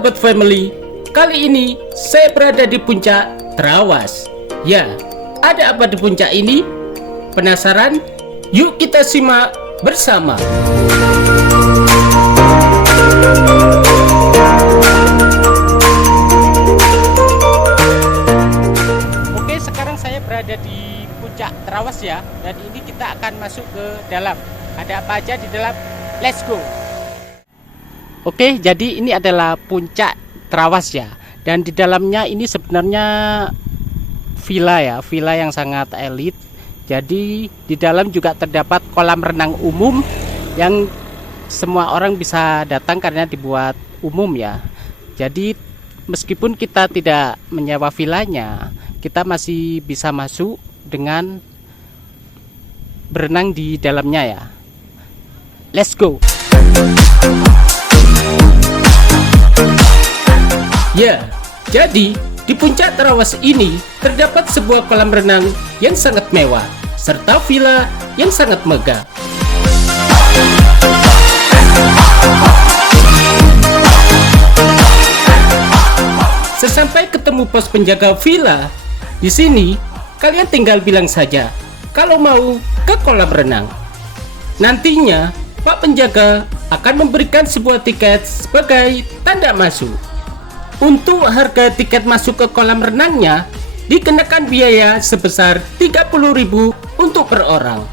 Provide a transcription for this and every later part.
sahabat family, kali ini saya berada di puncak Trawas. Ya, ada apa di puncak ini? Penasaran? Yuk kita simak bersama. Oke, sekarang saya berada di puncak Trawas ya, dan ini kita akan masuk ke dalam. Ada apa aja di dalam? Let's go. Oke, jadi ini adalah puncak Trawas ya, dan di dalamnya ini sebenarnya villa ya, villa yang sangat elit. Jadi di dalam juga terdapat kolam renang umum yang semua orang bisa datang karena dibuat umum ya. Jadi meskipun kita tidak menyewa villanya, kita masih bisa masuk dengan berenang di dalamnya ya. Let's go. Ya, jadi di puncak Trawas ini terdapat sebuah kolam renang yang sangat mewah serta villa yang sangat megah. Sesampai ketemu pos penjaga villa, di sini kalian tinggal bilang saja kalau mau ke kolam renang. Nantinya Pak penjaga akan memberikan sebuah tiket sebagai tanda masuk. Untuk harga tiket masuk ke kolam renangnya dikenakan biaya sebesar 30.000 untuk per orang.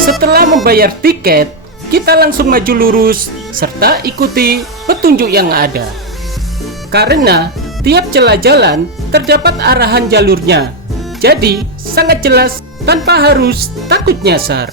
Setelah membayar tiket, kita langsung maju lurus serta ikuti petunjuk yang ada. Karena tiap celah jalan terdapat arahan jalurnya, jadi sangat jelas tanpa harus takut nyasar.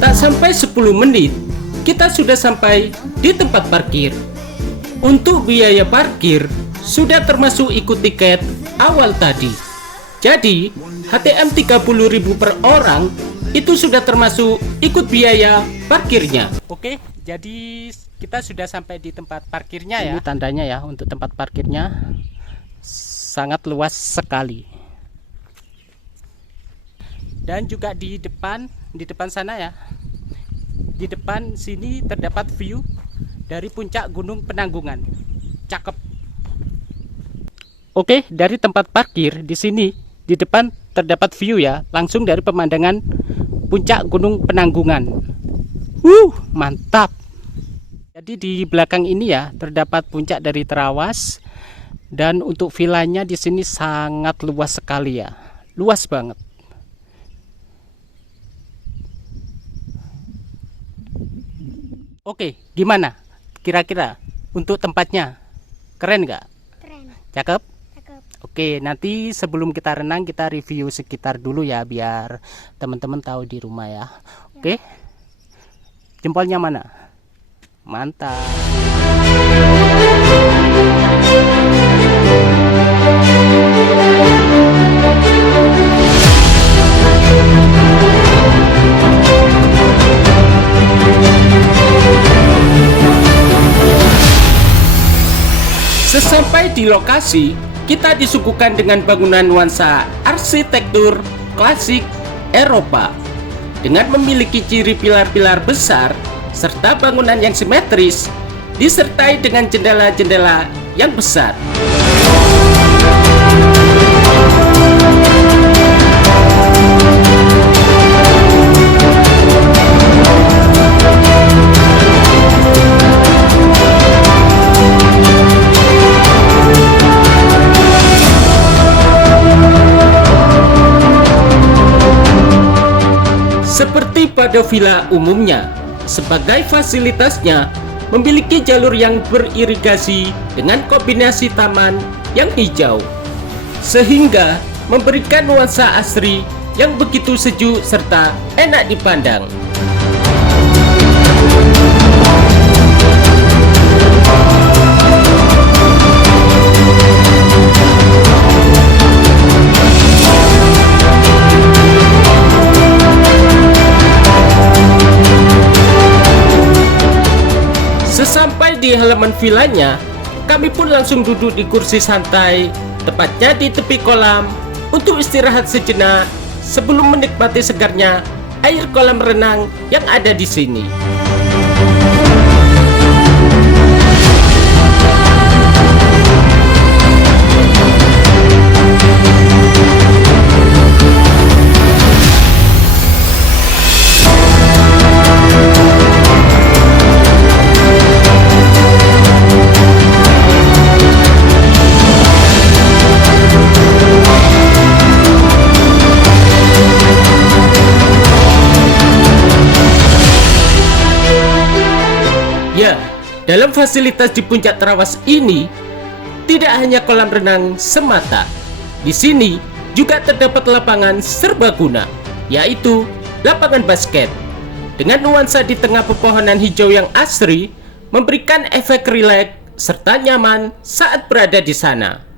Tak sampai 10 menit, kita sudah sampai di tempat parkir. Untuk biaya parkir sudah termasuk ikut tiket awal tadi. Jadi HTM 30.000 per orang itu sudah termasuk ikut biaya parkirnya. Oke, jadi kita sudah sampai di tempat parkirnya ya. Ini tandanya ya untuk tempat parkirnya sangat luas sekali. Dan juga di depan sana ya. Di depan sini terdapat view dari puncak Gunung Penanggungan. Cakep. Oke, dari tempat parkir di sini di depan terdapat view ya, langsung dari pemandangan puncak Gunung Penanggungan. Mantap. Jadi di belakang ini ya terdapat puncak dari Trawas, dan untuk villanya di sini sangat luas sekali ya, luas banget. Oke, gimana? Kira-kira untuk tempatnya keren nggak? Keren. Cakep? Cakep. Oke, nanti sebelum kita renang kita review sekitar dulu ya biar teman-teman tahu di rumah ya. Oke. Jempolnya mana? Mantap. Sesampai di lokasi, kita disuguhkan dengan bangunan nuansa arsitektur klasik Eropa dengan memiliki ciri pilar-pilar besar serta bangunan yang simetris disertai dengan jendela-jendela yang besar. Seperti pada villa umumnya, sebagai fasilitasnya memiliki jalur yang beririgasi dengan kombinasi taman yang hijau, sehingga memberikan nuansa asri yang begitu sejuk serta enak dipandang. di halaman vilanya, kami pun langsung duduk di kursi santai, tepatnya di tepi kolam, untuk istirahat sejenak sebelum menikmati segarnya air kolam renang yang ada di sini. Ya, dalam fasilitas di Puncak Trawas ini tidak hanya kolam renang semata. Di sini juga terdapat lapangan serbaguna, yaitu lapangan basket. Dengan nuansa di tengah pepohonan hijau yang asri, memberikan efek rileks serta nyaman saat berada di sana.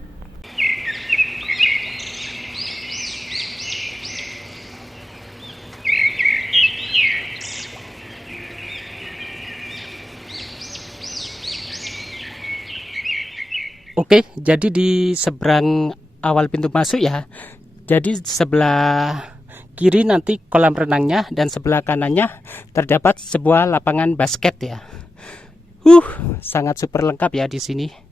Oke, jadi di seberang awal pintu masuk ya. Jadi sebelah kiri nanti kolam renangnya dan sebelah kanannya terdapat sebuah lapangan basket ya. Sangat super lengkap ya di sini.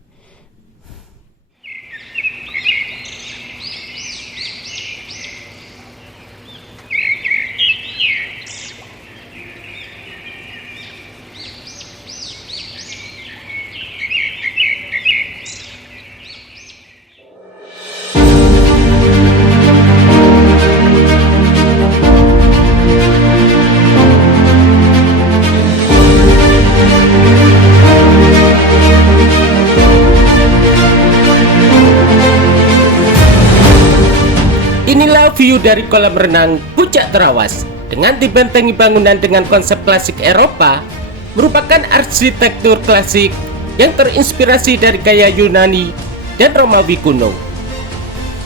Inilah view dari kolam renang Puncak Trawas. Dengan dibentengi bangunan dengan konsep klasik Eropa, merupakan arsitektur klasik yang terinspirasi dari gaya Yunani dan Romawi kuno.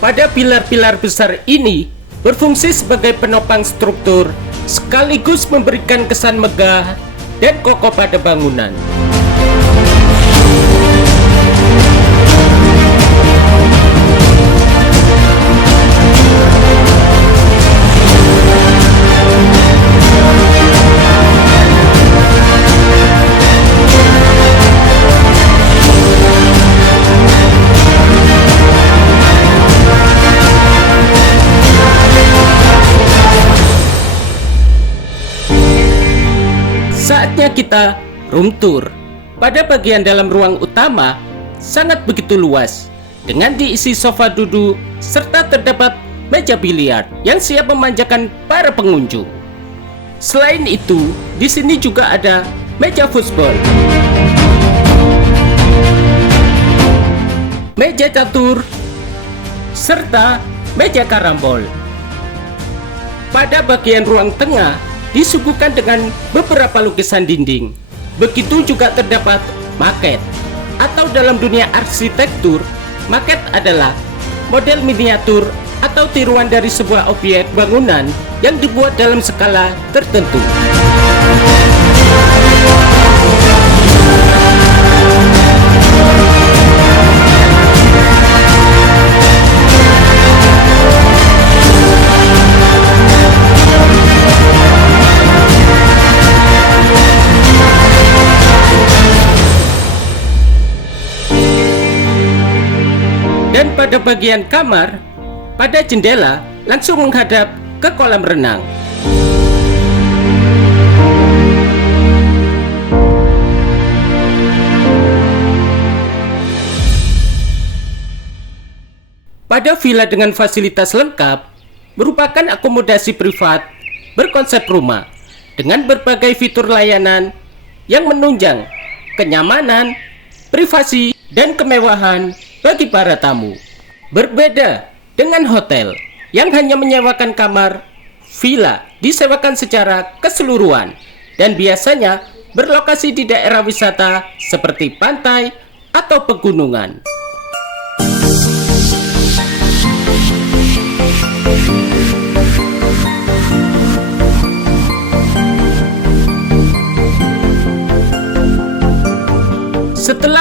Pada pilar-pilar besar ini berfungsi sebagai penopang struktur, sekaligus memberikan kesan megah dan kokoh pada bangunan. Saatnya kita room tour. Pada bagian dalam ruang utama sangat begitu luas, dengan diisi sofa duduk serta terdapat meja biliar yang siap memanjakan para pengunjung. Selain itu, di sini juga ada meja football, meja catur, serta meja karambol. Pada bagian ruang tengah disuguhkan dengan beberapa lukisan dinding. Begitu juga terdapat maket, atau dalam dunia arsitektur, maket adalah model miniatur atau tiruan dari sebuah objek bangunan yang dibuat dalam skala tertentu. Dan pada bagian kamar, pada jendela langsung menghadap ke kolam renang. Pada villa dengan fasilitas lengkap, merupakan akomodasi privat berkonsep rumah dengan berbagai fitur layanan yang menunjang kenyamanan, privasi, dan kemewahan bagi para tamu. Berbeda dengan hotel yang hanya menyewakan kamar, villa disewakan secara keseluruhan dan biasanya berlokasi di daerah wisata seperti pantai atau pegunungan.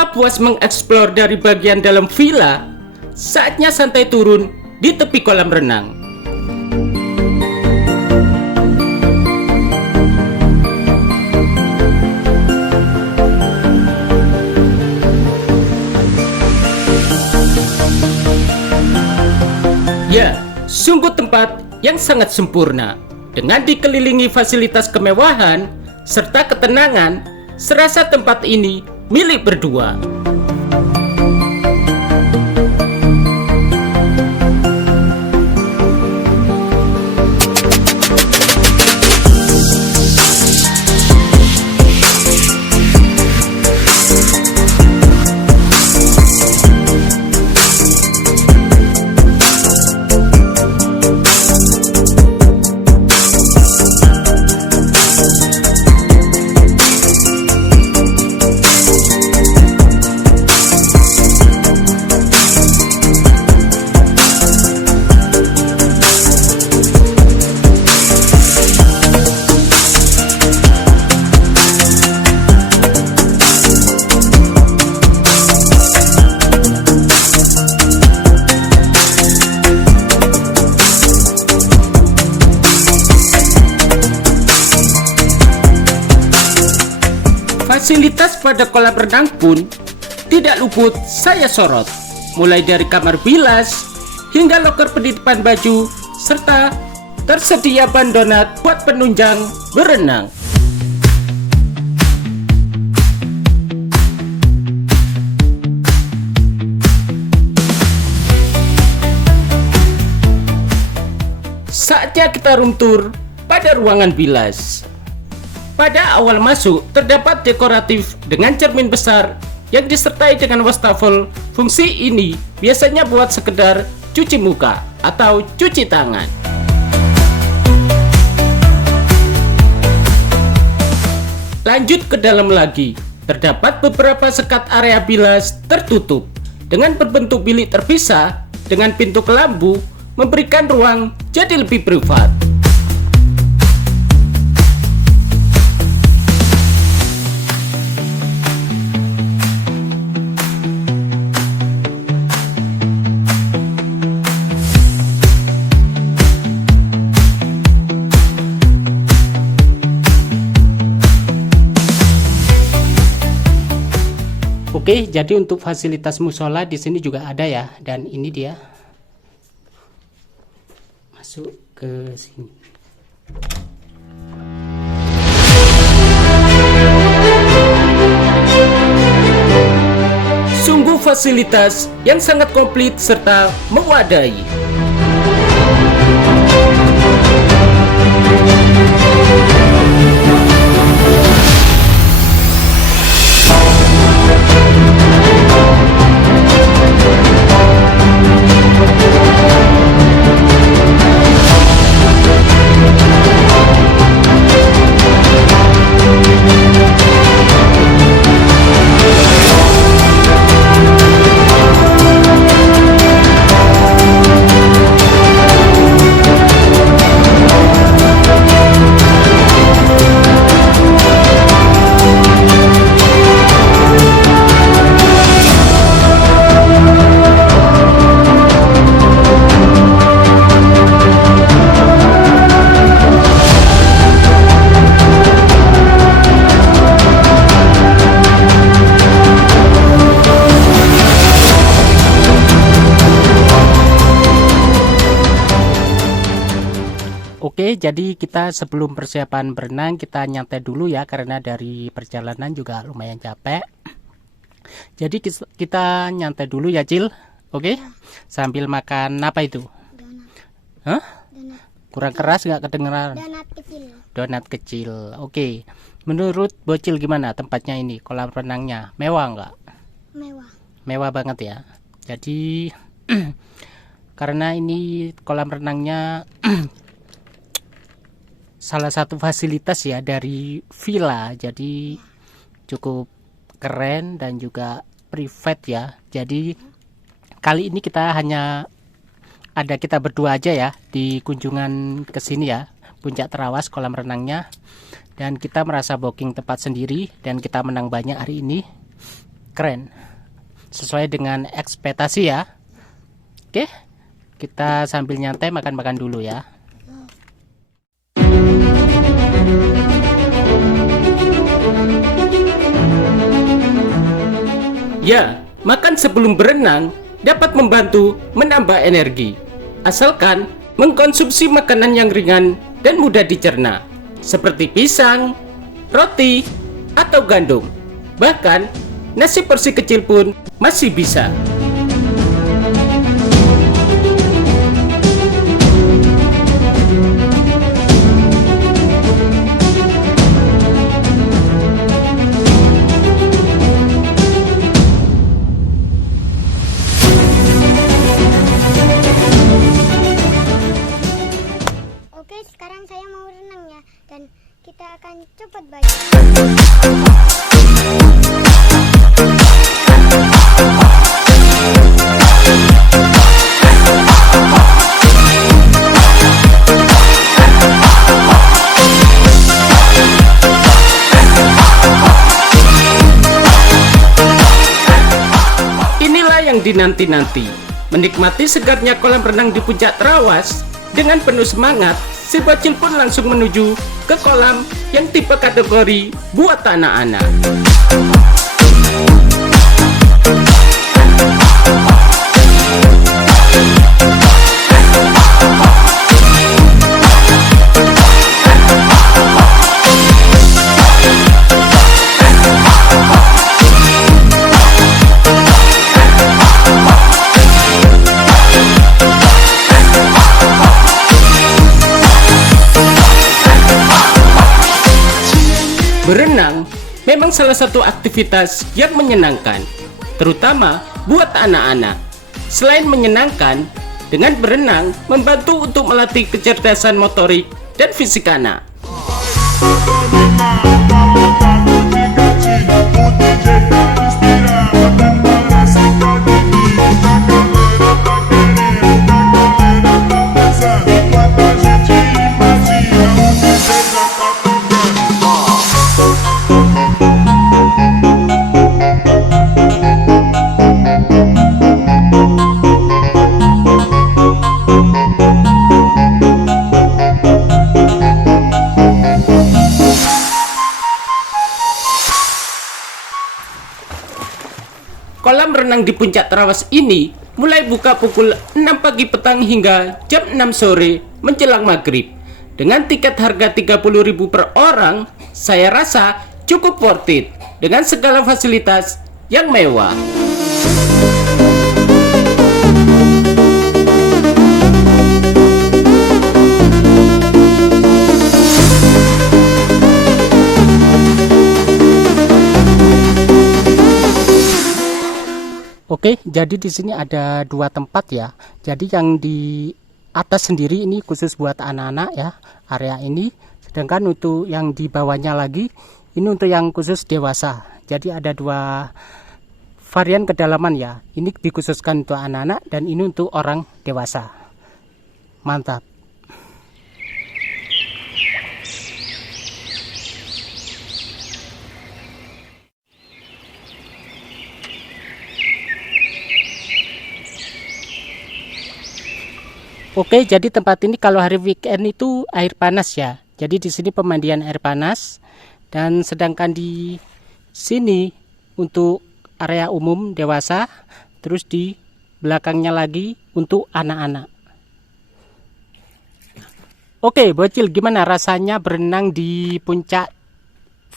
Setelah puas mengeksplor dari bagian dalam villa, saatnya santai turun di tepi kolam renang. Ya, sungguh tempat yang sangat sempurna. Dengan dikelilingi fasilitas kemewahan serta ketenangan, serasa tempat ini milik berdua. Fasilitas pada kolam renang pun tidak luput saya sorot, mulai dari kamar bilas hingga loker penitipan baju, serta tersedia ban donat buat penunjang berenang. Saatnya kita room tour pada ruangan bilas. Pada awal masuk, terdapat dekoratif dengan cermin besar yang disertai dengan wastafel. Fungsi ini biasanya buat sekedar cuci muka atau cuci tangan. Lanjut ke dalam lagi, terdapat beberapa sekat area bilas tertutup dengan berbentuk bilik terpisah dengan pintu kelambu, memberikan ruang jadi lebih privat. Oke, jadi untuk fasilitas musola di sini juga ada ya, dan ini dia masuk ke sini. Sungguh fasilitas yang sangat komplit serta mewadai. Oke, jadi kita sebelum persiapan berenang kita nyantai dulu ya, karena dari perjalanan juga lumayan capek. Jadi kita nyantai dulu ya, Cil. Oke, sambil makan apa itu? Donat. Hah? Donat. Kurang keras nggak kedengeran? Donat kecil. Donat kecil. Oke, menurut Bocil gimana tempatnya ini? Kolam renangnya mewah nggak? Mewah. Mewah banget ya. Jadi karena ini kolam renangnya salah satu fasilitas ya dari villa, jadi cukup keren dan juga private ya. Jadi kali ini kita hanya ada kita berdua aja ya di kunjungan ke sini ya, Puncak Terawas kolam renangnya, dan kita merasa booking tempat sendiri dan kita menang banyak hari ini. keren, sesuai dengan ekspektasi ya. Oke, kita sambil nyantai makan-makan dulu ya. Ya, makan sebelum berenang dapat membantu menambah energi, asalkan mengkonsumsi makanan yang ringan dan mudah dicerna, seperti pisang, roti, atau gandum. Bahkan, nasi porsi kecil pun masih bisa. Sekarang saya mau renang ya, dan kita akan cepat balik. Inilah yang dinanti-nanti, menikmati segarnya kolam renang di Puncak Trawas. Dengan penuh semangat, si bocil pun langsung menuju ke kolam yang tipe kategori buat anak-anak. Berenang memang salah satu aktivitas yang menyenangkan, terutama buat anak-anak. Selain menyenangkan, dengan berenang membantu untuk melatih kecerdasan motorik dan fisik anak. Kolam renang di Puncak Trawas ini mulai buka pukul 6 pagi petang hingga jam 6 sore menjelang maghrib. Dengan tiket harga 30.000 per orang, saya rasa cukup worth it dengan segala fasilitas yang mewah. Oke, jadi di sini ada dua tempat ya. Jadi yang di atas sendiri ini khusus buat anak-anak ya, area ini. Sedangkan untuk yang di bawahnya lagi, ini untuk yang khusus dewasa. Jadi ada dua varian kedalaman ya. Ini dikhususkan untuk anak-anak dan ini untuk orang dewasa. Mantap. Oke, jadi tempat ini kalau hari weekend itu air panas ya. Jadi di sini pemandian air panas, dan sedangkan di sini untuk area umum dewasa, terus di belakangnya lagi untuk anak-anak. Oke, bocil, gimana rasanya berenang di puncak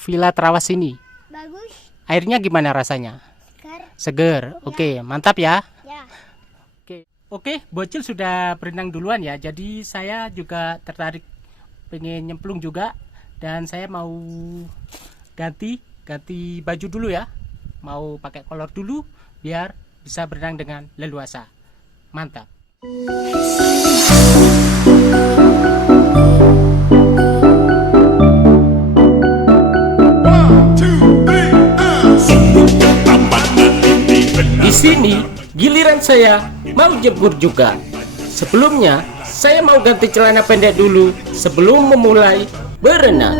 Villa Trawas ini? Bagus. Airnya gimana rasanya? Segar. Seger. Oke, mantap ya. Ya. Oke, bocil sudah berenang duluan ya. Jadi saya juga tertarik pengen nyemplung juga, dan saya mau ganti baju dulu ya. Mau pakai kolor dulu biar bisa berenang dengan leluasa. Mantap. Di sini giliran saya mau jebur juga. Sebelumnya saya mau ganti celana pendek dulu sebelum memulai berenang.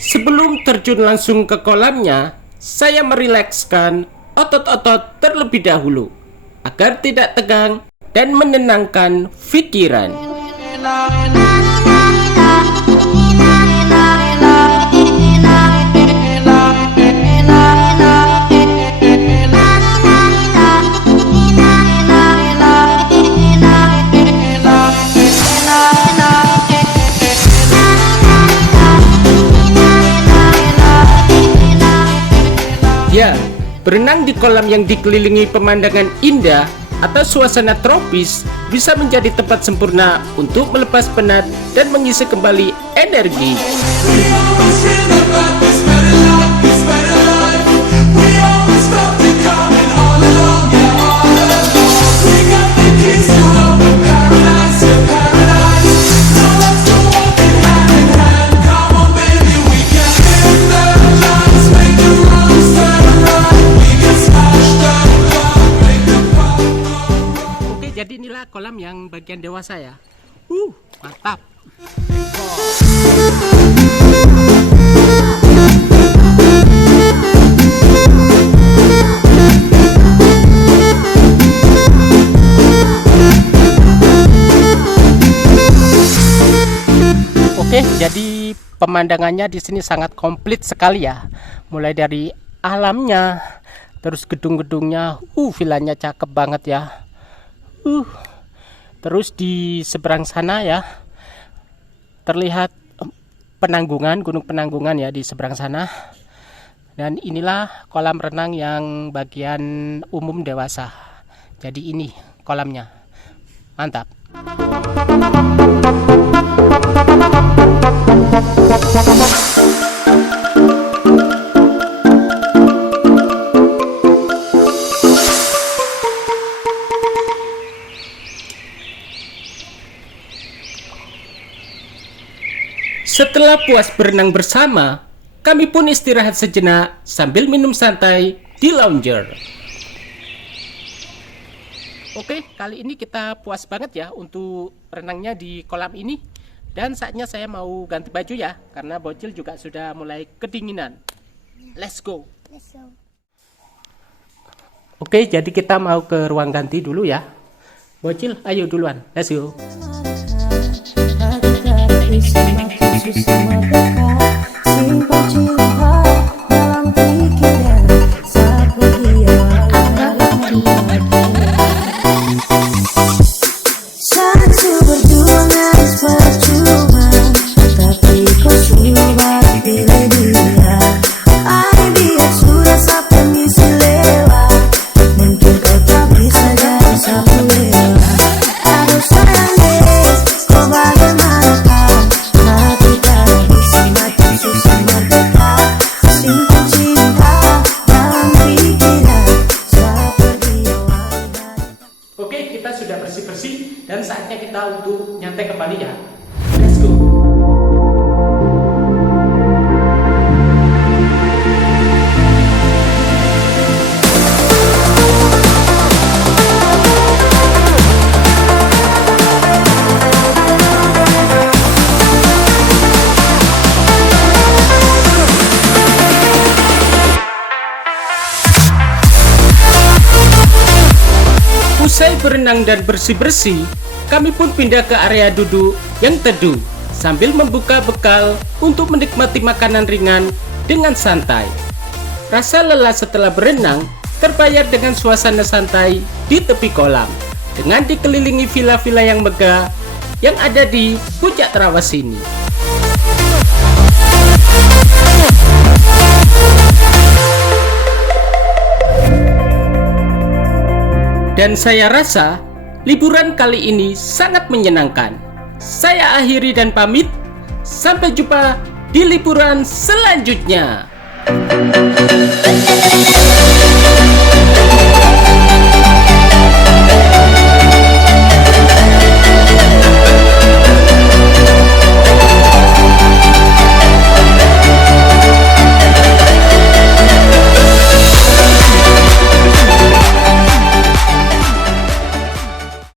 Sebelum terjun langsung ke kolamnya, saya merilekskan otot-otot terlebih dahulu agar tidak tegang dan menenangkan pikiran. Ya, berenang di kolam yang dikelilingi pemandangan indah atau suasana tropis bisa menjadi tempat sempurna untuk melepas penat dan mengisi kembali energi. Jadi inilah kolam yang bagian dewasa ya. Mantap. Oke, jadi pemandangannya di sini sangat komplit sekali ya. Mulai dari alamnya, terus gedung-gedungnya, villanya cakep banget ya. Terus di seberang sana ya terlihat penanggungan, Gunung Penanggungan ya di seberang sana. Dan inilah kolam renang yang bagian umum dewasa. Jadi ini kolamnya. Mantap. Setelah puas berenang bersama, kami pun istirahat sejenak sambil minum santai di lounger. Oke, kali ini kita puas banget ya untuk renangnya di kolam ini. Dan saatnya saya mau ganti baju ya, karena Bocil juga sudah mulai kedinginan. Let's go. Oke, jadi kita mau ke ruang ganti dulu ya. Bocil, ayo duluan. Let's go. Semakin dekat, simpan cinta dalam pikiran saat satu berjuang harus percuma, tapi kau coba pilih dia. Hari biar sudah sampai misi lewat, mungkin kau tak bisa jadi sapu lewat. Aduh sayang deh, kau bagaimana? Bersih-bersih dan saatnya kita untuk nyantai kembali ya. Let's go. Usai berenang dan bersih-bersih, kami pun pindah ke area duduk yang teduh sambil membuka bekal untuk menikmati makanan ringan dengan santai. Rasa lelah setelah berenang terbayar dengan suasana santai di tepi kolam dengan dikelilingi villa-villa yang megah yang ada di puncak Trawas ini. Dan saya rasa liburan kali ini sangat menyenangkan. Saya akhiri dan pamit. Sampai jumpa di liburan selanjutnya.